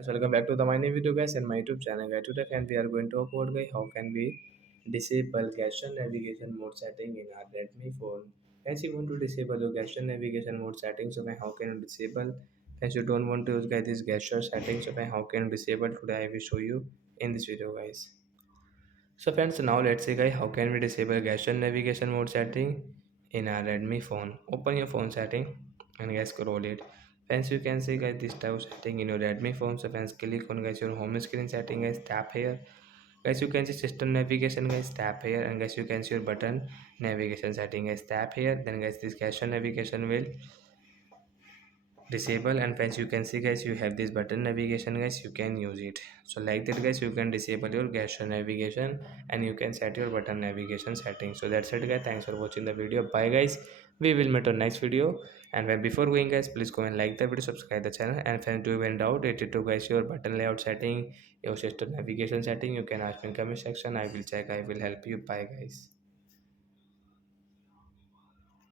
So welcome back to the my new video guys and my YouTube channel guys. Today and we are going to talk about guys how can we disable gesture navigation mode setting in our Redmi phone. As you want to disable your gesture navigation mode setting, so guys, how can you disable? As you don't want to use guys this gesture setting, so guys, how can you disable? Today I will show you in this video guys. So friends, now let's see guys how can we disable gesture navigation mode setting in our Redmi phone. Open your phone setting and guys scroll it. Friends, you can see guys this type of setting in your Redmi phone. So friends, click on guys your home screen setting guys, tap here. Guys, you can see system navigation guys, tap here, and guys you can see your button navigation setting guys, tap here. Then guys this gesture navigation will disable, and friends you can see guys you have this button navigation guys, you can use it. So like that guys, you can disable your gesture navigation and you can set your button navigation settings. So that's it guys, thanks for watching the video. Bye guys, we will meet on next video. And when before going guys, please go and like the video, subscribe the channel, and friends do you in doubt related to guys your button layout setting, your system navigation setting, you can ask me in comment section. I will check, I will help you. Bye guys.